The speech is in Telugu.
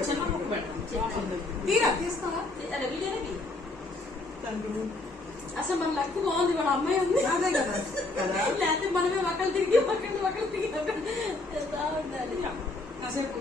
చిన్న ముక్క పెడతాం తీరా తీస్తావా వీడియోకి అసలు మన లక్ బాగుంది వాడు అమ్మాయి ఉంది లేకపోతే మనమే ఒకళ్ళు తిరిగి ఒకళ్ళు తిరిగి ఉండాలి కాసేపు